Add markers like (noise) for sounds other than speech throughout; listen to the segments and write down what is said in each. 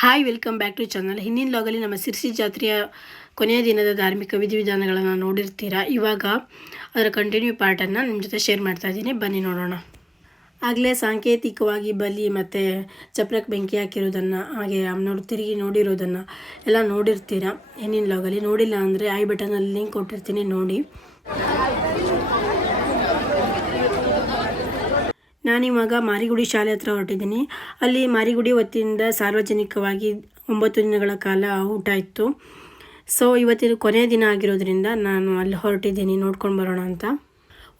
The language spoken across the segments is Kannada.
Hi welcome back to channel ಹಿಂದಿನ ಲಾಗಲ್ಲಿ ನಮ್ಮ ಸಿರ್ಸಿ ಜಾತ್ರೆಯ ಕೊನೆಯ ದಿನದ ಧಾರ್ಮಿಕ ವಿಧಿವಿಧಾನಗಳನ್ನು ನೋಡಿರ್ತೀರಾ? ಇವಾಗ ಅದರ ಕಂಟಿನ್ಯೂ ಪಾರ್ಟನ್ನು ನಿಮ್ಮ ಜೊತೆ ಶೇರ್ ಮಾಡ್ತಾ ಇದ್ದೀನಿ. ಬನ್ನಿ ನೋಡೋಣ. ಆಗಲೇ ಸಾಂಕೇತಿಕವಾಗಿ ಬಲಿ ಮತ್ತು ಚಪ್ರಕ್ಕೆ ಬೆಂಕಿ ಹಾಕಿರೋದನ್ನು, ಹಾಗೆ ನೋಡಿ ತಿರುಗಿ ನೋಡಿರೋದನ್ನು ಎಲ್ಲ ನೋಡಿರ್ತೀರಾ? ಹಿಂದಿನ ಲಾಗಲ್ಲಿ ನೋಡಿಲ್ಲ ಅಂದರೆ ಐ ಬಟನಲ್ಲಿ ಲಿಂಕ್ ಕೊಟ್ಟಿರ್ತೀನಿ, ನೋಡಿ. ನಾನಿವಾಗ ಮಾರಿಗುಡಿ ಶಾಲೆ ಹತ್ರ ಹೊರಟಿದ್ದೀನಿ. ಅಲ್ಲಿ ಮಾರಿಗುಡಿ ವತಿಯಿಂದ ಸಾರ್ವಜನಿಕವಾಗಿ ಒಂಬತ್ತು ದಿನಗಳ ಕಾಲ ಊಟ ಇತ್ತು. ಸೊ ಇವತ್ತಿನ ಕೊನೆಯ ದಿನ ಆಗಿರೋದ್ರಿಂದ ನಾನು ಅಲ್ಲಿ ಹೊರಟಿದ್ದೀನಿ. ನೋಡ್ಕೊಂಡು ಬರೋಣ ಅಂತ.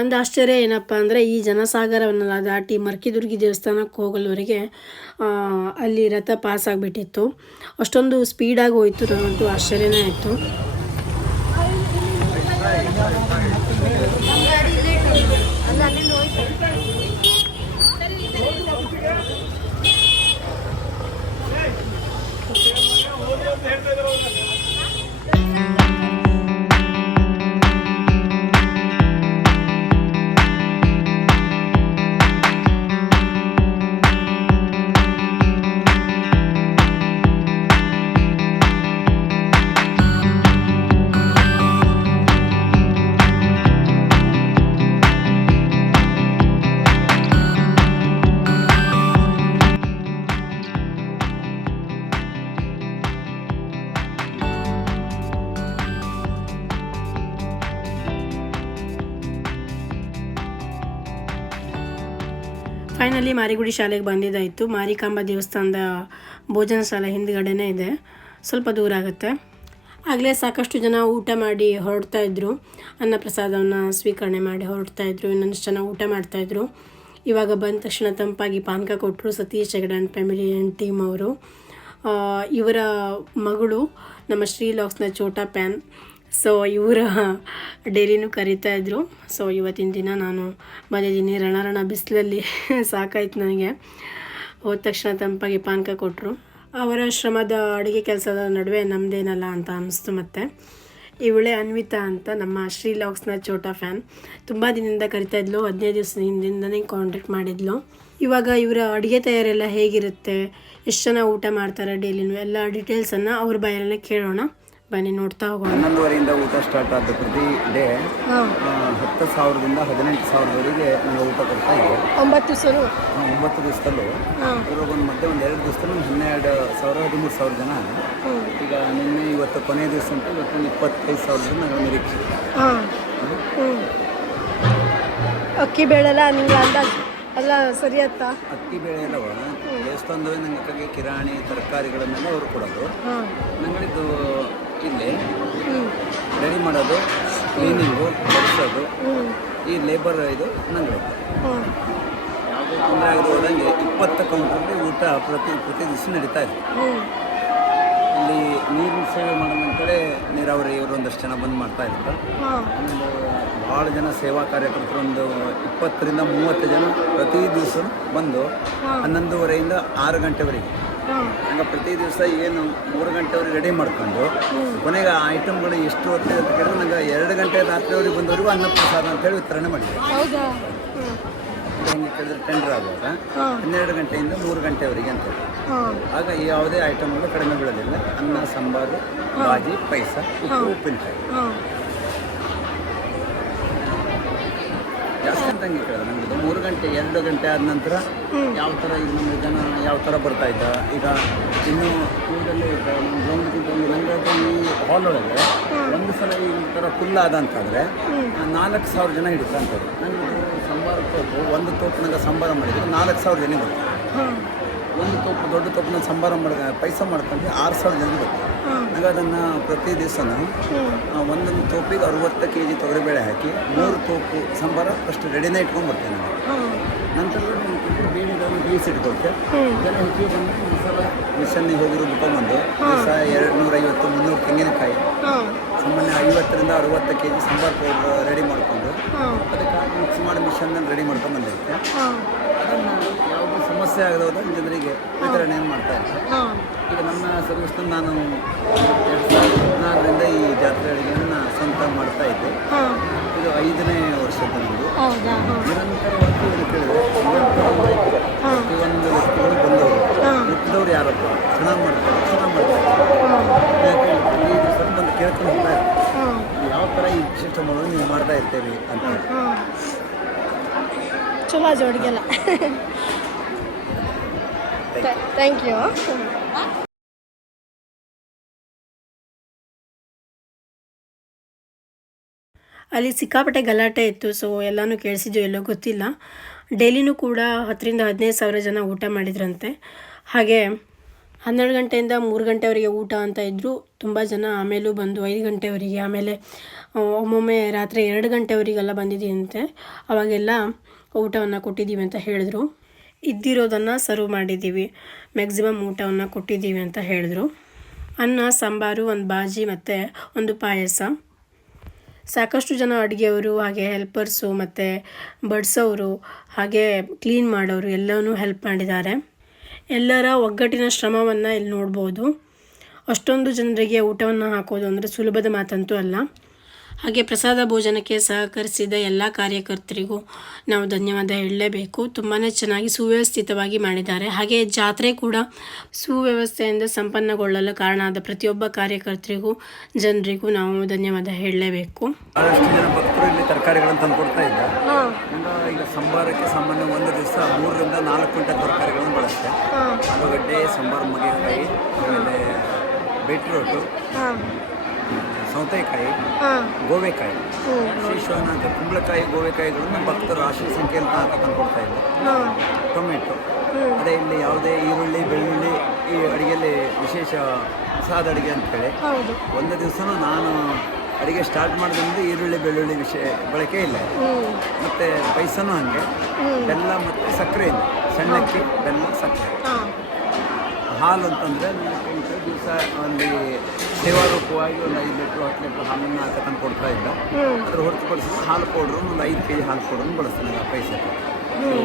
ಒಂದು ಆಶ್ಚರ್ಯ ಏನಪ್ಪ ಅಂದರೆ, ಈ ಜನಸಾಗರವನ್ನೆಲ್ಲ ದಾಟಿ ಮರ್ಕಿದುರ್ಗಿ ದೇವಸ್ಥಾನಕ್ಕೆ ಹೋಗಲ್ವರೆಗೆ ಅಲ್ಲಿ ರಥ ಪಾಸ್ ಆಗಿಬಿಟ್ಟಿತ್ತು. ಅಷ್ಟೊಂದು ಸ್ಪೀಡಾಗಿ ಹೋಯಿತು ನನಗಂತೂ ಆಶ್ಚರ್ಯನೇ ಆಯಿತು. ಫೈನಲಿ ಮಾರಿಗುಡಿ ಶಾಲೆಗೆ ಬಂದಿದ್ದಾಯಿತು. ಮಾರಿಕಾಂಬ ದೇವಸ್ಥಾನದ ಭೋಜನ ಶಾಲೆ ಹಿಂದ್ಗಡೆನೇ ಇದೆ. ಸ್ವಲ್ಪ ದೂರ ಆಗುತ್ತೆ. ಆಗಲೇ ಸಾಕಷ್ಟು ಜನ ಊಟ ಮಾಡಿ ಹೊರಡ್ತಾ ಇದ್ರು. ಅನ್ನ ಪ್ರಸಾದವನ್ನು ಸ್ವೀಕರಣೆ ಮಾಡಿ ಹೊರಡ್ತಾ ಇದ್ರು. ಇನ್ನೊಂದಿಷ್ಟು ಜನ ಊಟ ಮಾಡ್ತಾಯಿದ್ರು ಇವಾಗ ಬಂದ ತಕ್ಷಣ ತಂಪಾಗಿ ಪಾನಕ ಕೊಟ್ಟರು Satish Hegde and family and team ಅವರು. ಇವರ ಮಗಳು ನಮ್ಮ ಶ್ರೀಲಾಕ್ಸ್ನ ಚೋಟಾ ಪ್ಯಾನ್. ಸೊ ಇವರ ಡೈಲಿನೂ ಕರೀತಾ ಇದ್ರು. ಸೊ ಇವತ್ತಿನ ದಿನ ನಾನು ಬಂದಿದ್ದೀನಿ. ರಣ ರಣ ಬಿಸಿಲಲ್ಲಿ (laughs) ಸಾಕಾಯ್ತು ನನಗೆ. ಹೋದ ತಕ್ಷಣ ತಂಪಾಗಿ ಪಾನಕ ಕೊಟ್ಟರು ಅವರ ಶ್ರಮದ ಅಡುಗೆ ಕೆಲಸದ ನಡುವೆ ನಮ್ಮದೇನಲ್ಲ ಅಂತ ಅನ್ನಿಸ್ತು ಮತ್ತೆ. ಇವಳೇ ಅನ್ವಿತಾ ಅಂತ ನಮ್ಮ ಶ್ರೀ ಲಾಕ್ಸ್ನ ಚೋಟಾ ಫ್ಯಾನ್. ತುಂಬ ದಿನದಿಂದ ಕರಿತಾ ಇದ್ಲು. ಹದಿನೈದು ದಿವಸ ಹಿಂದಿಂದನೇ ಕಾಂಟ್ಯಾಕ್ಟ್ ಮಾಡಿದ್ಲು. ಇವಾಗ ಇವರ ಅಡುಗೆ ತಯಾರೆಲ್ಲ ಹೇಗಿರುತ್ತೆ? ಎಷ್ಟು ಜನ ಊಟ ಮಾಡ್ತಾರೆ ಡೈಲಿನೂ ಎಲ್ಲ ಡೀಟೇಲ್ಸನ್ನು ಅವ್ರ ಬಾಯಲ್ಲೇ ಕೇಳೋಣ. ಬನ್ನಿ ನೋಡ್ತಾ ಹೋಗೋಣ. ಹನ್ನೊಂದುವರೆಯಿಂದ ಊಟ ಸ್ಟಾರ್ಟ್ ಆದ ಪ್ರತಿ ಡೇ ಹತ್ತು ಸಾವಿರದಿಂದ ಹದಿನೆಂಟು ಸಾವಿರದವರೆಗೆ ನಾವು ಊಟ ಕೊಡ್ತಾ ಇದ್ದೆ ಒಂಬತ್ತು ದಿವಸ ಒಂಬತ್ತು ದಿವಸದಲ್ಲೂ. ಇವಾಗ ಒಂದು ಮಧ್ಯೆ ಒಂದು ಎರಡು ದಿವಸದಲ್ಲೂ ಒಂದು ಹನ್ನೆರಡು ಸಾವಿರ ಹದಿಮೂರು ಸಾವಿರ ಜನ. ಈಗ ನಿನ್ನೆ ಇವತ್ತು ಕೊನೆಯ ದಿವಸ ಅಂತ ಇವತ್ತೊಂದು ಇಪ್ಪತ್ತೈದು ಸಾವಿರ ಜನ ನನ್ನ ನಿರೀಕ್ಷೆ ಅಕ್ಕಿ ಬೇಳೆಲ್ಲ ನಿಮ್ಗೆ ಅಂದಾಜು? ಅಲ್ಲ ಸರಿ ಆಯ್ತಾ? ಅಕ್ಕಿ ಬೇಳೆ ಎಲ್ಲವ ದೇವಸ್ಥಾನದವೇ ನಂಗೆ ಕಿರಾಣಿ ತರಕಾರಿಗಳನ್ನೆಲ್ಲ ಅವರು ಕೊಡೋದು. ಹಾಂ. ನಂಗಳಿದ್ದು ಇಲ್ಲಿ ರೆಡಿ ಮಾಡೋದು ಕ್ಲೀನಿಂಗು ಬಡಿಸೋದು. ಹ್ಞೂ ಈ ಲೇಬರ್ ಇದು ನಂಗೆ. ಯಾವುದೇ ತೊಂದರೆ ಆಗಿರೋದಂಗೆ ಇಪ್ಪತ್ತು ಕೌಂಟ್ರಲ್ಲಿ ಊಟ ಪ್ರತಿ ಪ್ರತಿ ದಿವಸ ನಡೀತಾ ಇದೆ. ಇಲ್ಲಿ ನೀರಿನ ಸೇವೆ ಮಾಡೋದಂತೇಳಿ ನೀರಾವರಿ ಇವರು ಒಂದಷ್ಟು ಜನ ಬಂದು ಮಾಡ್ತಾ ಇದ್ರು. ಒಂದು ಭಾಳ ಜನ ಸೇವಾ ಕಾರ್ಯಕರ್ತರು ಒಂದು ಇಪ್ಪತ್ತರಿಂದ ಮೂವತ್ತು ಜನ ಪ್ರತಿ ದಿವಸ ಬಂದು ಹನ್ನೊಂದುವರೆಯಿಂದ ಆರು ಗಂಟೆವರೆಗೆ. ಹಂಗೆ ಪ್ರತಿ ದಿವಸ ಏನು ಮೂರು ಗಂಟೆವರೆಗೆ ರೆಡಿ ಮಾಡ್ಕೊಂಡು ಕೊನೆಗೆ ಆ ಐಟಮ್ಗಳು ಎಷ್ಟು ಹೊತ್ತಿಗೆ ಅಂತ ಕೇಳಿದ್ರೆ ನಂಗೆ ಎರಡು ಗಂಟೆ ರಾತ್ರಿವರೆಗೆ ಬಂದವರೆಗೂ ಅನ್ನ ಪ್ರಸಾದ ಅಂತೇಳಿ ವಿತರಣೆ ಮಾಡಿದ್ದೆ ಹೆಂಗೆ ಕೇಳಿದ್ರೆ ಟೆಂಡರ್ ಆಗುವಾಗ ಹನ್ನೆರಡು ಗಂಟೆಯಿಂದ ಮೂರು ಗಂಟೆವರೆಗೆ ಅಂತ ಆಗ ಯಾವುದೇ ಐಟಮ್ಗಳು ಕಡಿಮೆ ಬೀಳೋದಿಲ್ಲ ಅನ್ನ ಸಾಂಬಾರು ಬಾಜಿ ಪೈಸ ಉಪ್ಪು ಉಪ್ಪಿನಕಾಯಿ. ಜಾಸ್ತಿ ಅಂತ ಹಂಗೆ ಕೇಳಿದ್ರೆ ನಮ್ಮದು ಮೂರು ಗಂಟೆ ಎರಡು ಗಂಟೆ ಆದ ನಂತರ ಯಾವ ಥರ ಈಗ ನಮ್ಮ ಜನ ಯಾವ ಥರ ಬರ್ತಾ ಇದ್ದ? ಈಗ ಇನ್ನು ಗ್ರೌಂಡ್ಗಿಂತ ಒಂದು ರಂಗದ ಈ ಹಾಲ್ ಒಳಗೆ ಒಂದು ಸಲ ಈ ಥರ ಫುಲ್ ಆದ ಅಂತಂದರೆ ನಾಲ್ಕು ಸಾವಿರ ಜನ ಹಿಡಿತ ಅಂತದ್ದು ನನಗೆ ಸಂಬಾರ ತೋಪು ಒಂದು ತೋಪು ನಂಗೆ ಸಂಬಾರ ಮಾಡಿದ್ರೆ ನಾಲ್ಕು ಸಾವಿರ ಜನ ಬರ್ತಾರೆ ಒಂದು ತೋಪು ದೊಡ್ಡ ತೋಪಿನ ಸಂಬಾರ ಮಾಡಿದ ಪೈಸ ಮಾಡ್ಕೊಂಡು ಆರು ಸಾವಿರ ಜನ ಬರ್ತಾರೆ ನಂಗೆ ಅದನ್ನು ಪ್ರತಿ ದಿವಸನೂ ಒಂದೊಂದು ತೋಪಿಗೆ ಅರುವತ್ತು ಕೆ ಜಿ ತೊಗರಿಬೇಳೆ ಹಾಕಿ, ಮೂರು ತೋಪು ಸಾಂಬಾರ ಫಸ್ಟ್ ರೆಡಿನೇ ಇಟ್ಕೊಂಡು ಬರ್ತೇನೆ ನಾನು. ನಂತರ ಬೇಳೆಗಳನ್ನು ಬೀಸಿಟ್ಕೊಳ್ತೆ ಜನ ಹೆಚ್ಚಿಗೆ ಬಂದು ಮಸಾಲ ಮಿಷನ್ನಿಗೆ ಹೋಗಿ ರುಬ್ಕೊಂಡ್ಬಂದು ದಿವಸ ಎರಡು ನೂರೈವತ್ತು ಮುನ್ನೂರು ತೆಂಗಿನಕಾಯಿ, ಸಾಮಾನ್ಯ ಐವತ್ತರಿಂದ ಅರುವತ್ತು K G sambar powder ready ಮಾಡಿಕೊಂಡು ಅದಕ್ಕೆ ಮಿಕ್ಸ್ ಮಾಡಿ ಮಿಷನ್ನ ರೆಡಿ ಮಾಡ್ಕೊಂಡು ಬಂದಿರುತ್ತೆ ಅದನ್ನು ಯಾವುದೇ ಸಮಸ್ಯೆ ಆಗದವ್ರು ಜನರಿಗೆ ವಿತರಣೆಯನ್ನು ಮಾಡ್ತಾ ಇರ್ತಾರೆ. ಈಗ ನನ್ನ ಸರ್ವಿಸ್ನ ನಾನು ಎರಡು ಸಾವಿರದ ಹದಿನಾರರಿಂದ ಈ ಜಾತ್ರೆ ಅಡುಗೆಯನ್ನು ಸ್ವಂತ ಮಾಡ್ತಾ ಇದ್ದೆ. ಇದು ಐದನೇ ವರ್ಷದ ಹಾಂ. ನಿರಂತರವಾಗಿ ಇದು ಕೇಳಿದ್ರೆ ಪ್ರತಿಯೊಂದು ವ್ಯಕ್ತಿಗಳು ಬಂದವರು. ಹಾಂ. ಹುಟ್ಟಿದವ್ರು ಯಾರಪ್ಪ? ಚೆನ್ನಾಗಿ ಮಾಡ್ತಾರೆ ಚೆನ್ನಾಗಿ ಮಾಡ್ತಾರೆ. ಯಾಕೆ ಈ ಸ್ವಲ್ಪ ಬಂದು ಕೇಳ್ಕೊಂಡು ಹೋಗ್ತಾ ಯಾವ ಥರ ಈ ವಿಶಿಷ್ಟ ಮಾಡೋದು ನೀವು ಮಾಡ್ತಾ ಇರ್ತೇವೆ ಅಂತ. ಚಲೋ ಜೋಡಿಗೆಲ್ಲ ಥ್ಯಾಂಕ್ ಯು ಅಲ್ಲಿ ಸಿಕ್ಕಾಪಟ್ಟೆ ಗಲಾಟೆ ಇತ್ತು ಸೊ ಎಲ್ಲನೂ ಕೇಳಿಸಿದ್ದು ಎಲ್ಲೋ ಗೊತ್ತಿಲ್ಲ. ಡೈಲಿನೂ ಕೂಡ ಹತ್ತರಿಂದ ಹದಿನೈದು ಸಾವಿರ ಜನ ಊಟ ಮಾಡಿದ್ರಂತೆ. ಹಾಗೆ ಹನ್ನೆರಡು ಗಂಟೆಯಿಂದ ಮೂರು ಗಂಟೆವರೆಗೆ ಊಟ ಅಂತ ಇದ್ದರು ತುಂಬ ಜನ ಆಮೇಲೂ ಬಂದು ಐದು ಗಂಟೆವರೆಗೆ, ಆಮೇಲೆ ಒಮ್ಮೊಮ್ಮೆ ರಾತ್ರಿ ಎರಡು ಗಂಟೆವರೆಗೆಲ್ಲ ಬಂದಿದ್ದೀನಂತೆ ಅವಾಗೆಲ್ಲ ಊಟವನ್ನು ಕೊಟ್ಟಿದ್ದೀವಿ ಅಂತ ಹೇಳಿದ್ರು. ಇದ್ದಿರೋದನ್ನು ಸರ್ವ್ ಮಾಡಿದ್ದೀವಿ. ಮ್ಯಾಕ್ಸಿಮಮ್ ಊಟವನ್ನು ಕೊಟ್ಟಿದ್ದೀವಿ ಅಂತ ಹೇಳಿದ್ರು. ಅನ್ನ, ಸಾಂಬಾರು, ಒಂದು ಬಾಜಿ ಮತ್ತು ಒಂದು ಪಾಯಸ. ಸಾಕಷ್ಟು ಜನ ಅಡುಗೆಯವರು, ಹಾಗೆ ಹೆಲ್ಪರ್ಸು ಮತ್ತು ಬಡಿಸೋರು ಹಾಗೆ ಕ್ಲೀನ್ ಮಾಡೋರು ಎಲ್ಲವೂ ಹೆಲ್ಪ್ ಮಾಡಿದ್ದಾರೆ. ಎಲ್ಲರ ಒಗ್ಗಟ್ಟಿನ ಶ್ರಮವನ್ನು ಇಲ್ಲಿ ನೋಡ್ಬೋದು. ಅಷ್ಟೊಂದು ಜನರಿಗೆ ಊಟವನ್ನು ಹಾಕೋದು ಅಂದರೆ ಸುಲಭದ ಮಾತಂತೂ ಅಲ್ಲ. ಹಾಗೆ ಪ್ರಸಾದ ಭೋಜನಕ್ಕೆ ಸಹಕರಿಸಿದ ಎಲ್ಲ ಕಾರ್ಯಕರ್ತರಿಗೂ ನಾವು ಧನ್ಯವಾದ ಹೇಳಲೇಬೇಕು. ತುಂಬಾ ಚೆನ್ನಾಗಿ ಸುವ್ಯವಸ್ಥಿತವಾಗಿ ಮಾಡಿದ್ದಾರೆ. ಹಾಗೆ ಜಾತ್ರೆ ಕೂಡ ಸುವ್ಯವಸ್ಥೆಯಿಂದ ಸಂಪನ್ನಗೊಳ್ಳಲು ಕಾರಣ ಆದ ಪ್ರತಿಯೊಬ್ಬ ಕಾರ್ಯಕರ್ತರಿಗೂ ಜನರಿಗೂ ನಾವು ಧನ್ಯವಾದ ಹೇಳಲೇಬೇಕು. ಬಹಳಷ್ಟು ಜನ ಭಕ್ತರು ಇಲ್ಲಿ ತರಕಾರಿಗಳನ್ನು ತಂದು ಕೊಡ್ತಾ ಇದ್ದ ಹಾಂ. ಈಗ ಈಗ ಸಂಬಾರಕ್ಕೆ ಸಾಮಾನ್ಯ ಒಂದು ದಿವಸ ಮೂರರಿಂದ ನಾಲ್ಕು ಕ್ವಿಂಟಲ್ ತರಕಾರಿಗಳನ್ನು ಬಳಸ್ತೆ. ಹಾಂ. ಆಲೂಗಡ್ಡೆ ಸಾಂಬಾರು ಮಗೆಕಾಯಿ ಆಮೇಲೆ ಬೀಟ್ರೂಟು. ಸೌತೆಕಾಯಿ ಹಾಂ. ಗೋವೆಕಾಯಿ. ಹ್ಞೂ ಶೀಶ್ವನ ಅಂತ ಕುಂಬಳಕಾಯಿ ಗೋವೆಕಾಯಿಗಳನ್ನು ಭಕ್ತರು ಆಶ್ರಯ ಸಂಖ್ಯೆಯಲ್ಲಿ ತಾಕ ತಂದು ಕೊಡ್ತಾ ಇದ್ದಾರೆ ಟೊಮೆಟೊ. ಅದೇ ಇಲ್ಲಿ ಯಾವುದೇ ಈರುಳ್ಳಿ ಬೆಳ್ಳುಳ್ಳಿ ಈ ಅಡುಗೆಯಲ್ಲಿ ವಿಶೇಷ ಸಾದ ಅಡುಗೆ ಅಂತೇಳಿ ಒಂದು ದಿವಸನೂ ನಾನು ಅಡುಗೆ ಸ್ಟಾರ್ಟ್ ಮಾಡಿದ್ರಿಂದ ಈರುಳ್ಳಿ ಬೆಳ್ಳುಳ್ಳಿ ವಿಷಯ ಬಳಕೆ ಇಲ್ಲ. ಮತ್ತು ಪೈಸನೂ ಹಾಗೆ. ಬೆಲ್ಲ ಮತ್ತು ಸಕ್ಕರೆ ಇಲ್ಲ. ಸಣ್ಣಕ್ಕಿ ಬೆಲ್ಲ ಸಕ್ಕರೆ. ಹಾಲು ಅಂತಂದರೆ ದಿವಸ ಅಲ್ಲಿ ಸೇವಾರೂಪವಾಗಿ ಒಂದು ಐದು ಲೀಟ್ರ್ ಹತ್ತು ಲೀಟ್ರ್ ಹಾಲನ್ನು ತಂದು ಕೊಡ್ತಾ ಇದ್ದ. ಅದ್ರ ಹೊರತು ಹೊರತುಪಡಿಸಿ ಹಾಲು ಪೌಡ್ರು ಒಂದು ಐದು ಕೆ ಜಿ ಹಾಲು ಪೌಡ್ರನ್ನು ಬಳಸ್ತೀನಿ ಆ ಪೈಸಕ್ಕೆ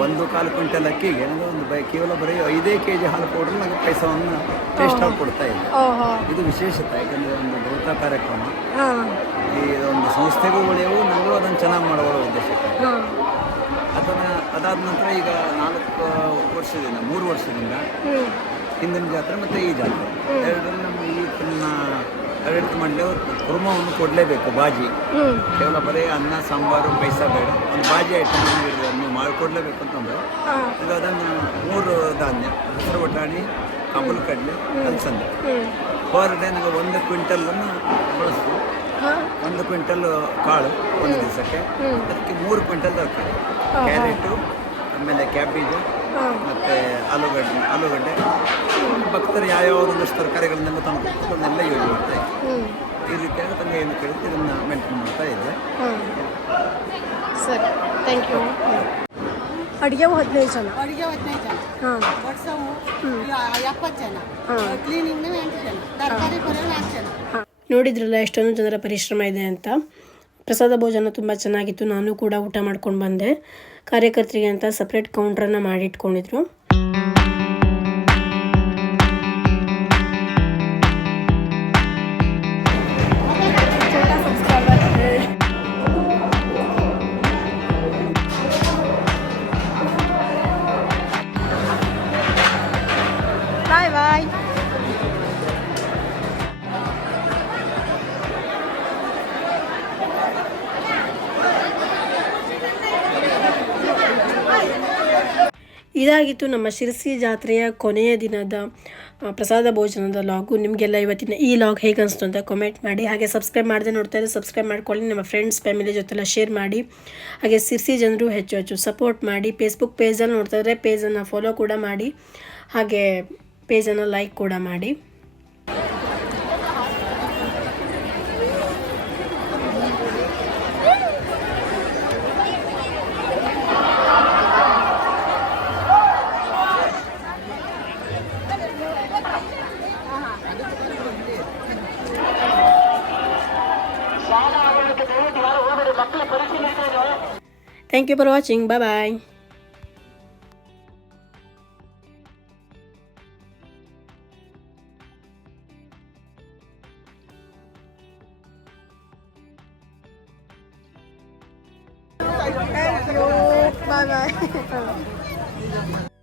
ಒಂದು ಕಾಲು ಕ್ವಿಂಟಲ್ ಅಕ್ಕಿಗೆ ನನಗೆ ಒಂದು ಬೈ ಕೇವಲ ಬರೀ ಐದೇ ಕೆ ಜಿ ಹಾಲು ಪೌಡ್ರು ನನಗೆ ಪೈಸವನ್ನು ಟೇಸ್ಟ್ ಆಗಿ ಕೊಡ್ತಾ ಇಲ್ಲ ಓಹೋ. ಇದು ವಿಶೇಷತೆ ಯಾಕಂದರೆ ಒಂದು ಭೌತ ಕಾರ್ಯಕ್ರಮ. ಈ ಒಂದು ಸಂಸ್ಥೆಗೂ ಒಳ್ಳೆಯವು ನನಗೂ ಅದನ್ನು ಚೆನ್ನಾಗಿ ಮಾಡುವ ಉದ್ದೇಶಕ್ಕೆ ಅಥವಾ ಅದಾದ ನಂತರ ಈಗ ನಾಲ್ಕು ವರ್ಷದಿಂದ ಮೂರು ವರ್ಷದಿಂದ ಹಿಂದಿನ ಜಾತ್ರೆ ಮತ್ತು ಈ ಜಾತ್ರೆ. ಎರಡರಲ್ಲಿ ನಮ್ಮ ಈ ತಿನ್ನ ಆಡಳಿತ ಮಂಡಳಿಯವರು ಕುರ್ಮವನ್ನು ಕೊಡಲೇಬೇಕು ಬಾಜಿ. ಕೇವಲ ಬರೀ ಅನ್ನ ಸಾಂಬಾರು ಪೈಸ ಬೇಡ. ಒಂದು ಬಾಜಿ ಐಟಮ್ ನೀವು ಮಾಡಿಕೊಡ್ಲೇಬೇಕು ಅಂತಂದ್ರೆ ಇದು ಅದನ್ನು ಮೂರು ಧಾನ್ಯ ಹಸಿರು ಬಟಾಣಿ ಕಬ್ಬಲು ಕಡಲೆ ಅಲಸಂದೆ. ಪರ್ ಡೇ ನನಗೆ ಒಂದು ಕ್ವಿಂಟಲನ್ನು ಬಳಸ್ತೀವಿ. ಒಂದು ಕ್ವಿಂಟಲ್ ಕಾಳು ಒಂದು ದಿವಸಕ್ಕೆ. ಅದಕ್ಕೆ ಮೂರು ಕ್ವಿಂಟಲ್ ತರಕಾರಿ. ಕ್ಯಾರೆಟು ಆಮೇಲೆ ಕ್ಯಾಬೇಜು ಮತ್ತು ಆಲೂಗಡ್ಡೆ ಆಲೂಗಡ್ಡೆ. ಭಕ್ತರು ಯಾವ ಒಂದಷ್ಟು ತರಕಾರಿಗಳನ್ನೆಲ್ಲ ತಂದು ಅದನ್ನೆಲ್ಲ ಯೂಸ್ ಮಾಡ್ತಾ ಇದ್ದೆ ಹ್ಞೂ ಈ ರೀತಿಯಾಗಿ ತಮಗೆ ಏನು ಕೇಳುತ್ತೆ ಇದನ್ನು ಮೇಂಟೈನ್ ಮಾಡ್ತಾ ಇದ್ದೆ. ಸರಿ. ಥ್ಯಾಂಕ್ ಯು ಅಡುಗೆ ಹದಿನೈದು ಜನ. ಅಡುಗೆ ಹದಿನೈದು ಜನ. ಹಾಂ. ಬಡ್ಸವು ಎಪ್ಪತ್ತು ಜನ. ಕ್ಲೀನಿಂಗ್ ಎಂಟು ಜನ. ತರಕಾರಿ ಬರೋ ನಾಲ್ಕು ಜನ. ನೋಡಿದ್ರಲ್ಲ ಎಷ್ಟೊಂದು ಜನರ ಪರಿಶ್ರಮ ಇದೆ ಅಂತ. ಪ್ರಸಾದ ಭೋಜನ ತುಂಬ ಚೆನ್ನಾಗಿತ್ತು. ನಾನು ಕೂಡ ಊಟ ಮಾಡ್ಕೊಂಡು ಬಂದೆ. ಕಾರ್ಯಕರ್ತರಿಗೆ ಅಂತ ಸಪ್ರೇಟ್ ಕೌಂಟ್ರನ್ನು ಮಾಡಿಟ್ಕೊಂಡಿದ್ರು. ಇದಾಗಿತ್ತು ನಮ್ಮ ಶಿರಸಿ ಜಾತ್ರೆಯ ಕೊನೆಯ ದಿನದ ಪ್ರಸಾದ ಭೋಜನದ ಲಾಗು. ನಿಮಗೆಲ್ಲ ಇವತ್ತಿನ ಈ ಲಾಗ್ ಹೇಗೆ ಅನಿಸ್ತು ಅಂತ ಕಮೆಂಟ್ ಮಾಡಿ. ಹಾಗೆ ಸಬ್ಸ್ಕ್ರೈಬ್ ಮಾಡದೆ ನೋಡ್ತಾ ಇದ್ದರೆ ಸಬ್ಸ್ಕ್ರೈಬ್ ಮಾಡ್ಕೊಳ್ಳಿ, ನಮ್ಮ ಫ್ರೆಂಡ್ಸ್ ಫ್ಯಾಮಿಲಿ ಜೊತೆಲ್ಲ ಶೇರ್ ಮಾಡಿ. ಹಾಗೆ ಸಿರ್ಸಿ ಜನರು ಹೆಚ್ಚು ಹೆಚ್ಚು ಸಪೋರ್ಟ್ ಮಾಡಿ. ಫೇಸ್ಬುಕ್ ಪೇಜಲ್ಲಿ ನೋಡ್ತಾ ಇದ್ದರೆ ಪೇಜನ್ನು ಫಾಲೋ ಕೂಡ ಮಾಡಿ. ಹಾಗೆ ಪೇಜನ್ನು ಲೈಕ್ ಕೂಡ ಮಾಡಿ. Thank you for watching. Bye-bye. Thank you. Bye bye. (laughs)